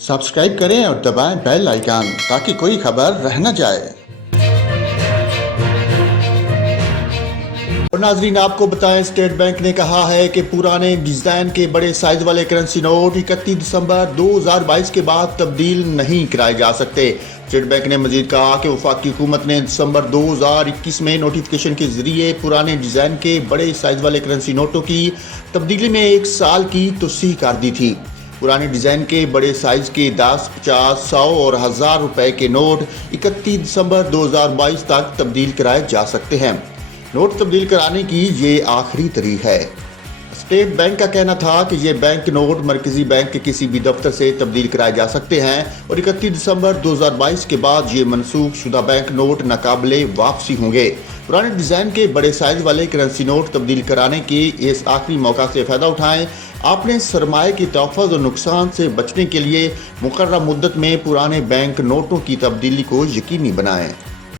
Subscribe करें और दबाएं बेल आइकन ताकि कोई खबर रह न जाए। और नाजरीन, आपको बताएं, स्टेट बैंक ने कहा है कि पुराने डिजाइन के बड़े साइज वाले करेंसी नोट 31 दिसंबर 2022 के बाद तब्दील नहीं कराए जा सकते। स्टेट बैंक ने मजीद कहा कि वफाकी हुकूमत ने दिसंबर 2021 में नोटिफिकेशन के जरिए पुराने डिजाइन के बड़े साइज वाले करेंसी नोटों की तब्दीली में 1 साल की तोसीह कर दी थी। पुराने डिजाइन के बड़े साइज के 10, 50, 100 और 1000 रुपए के नोट 31 दिसंबर 2022 तक तब्दील कराए जा सकते हैं। नोट तब्दील कराने की ये आखिरी तारीख है। स्टेट बैंक का कहना था कि ये बैंक नोट मरकजी बैंक के किसी भी दफ्तर से तब्दील कराए जा सकते हैं और 31 दिसंबर 2022 के बाद ये मनसूख शुदा बैंक नोट नाकाबिले वापसी होंगे। पुराने डिजाइन के बड़े साइज वाले करेंसी नोट तब्दील कराने के इस आखिरी मौका से फ़ायदा उठाएं। आपने सरमाए की तहफ़्फ़ुज़ और नुकसान से बचने के लिए मुकर्रर मुद्दत में पुराने बैंक नोटों की तब्दीली को यकीनी बनाएं।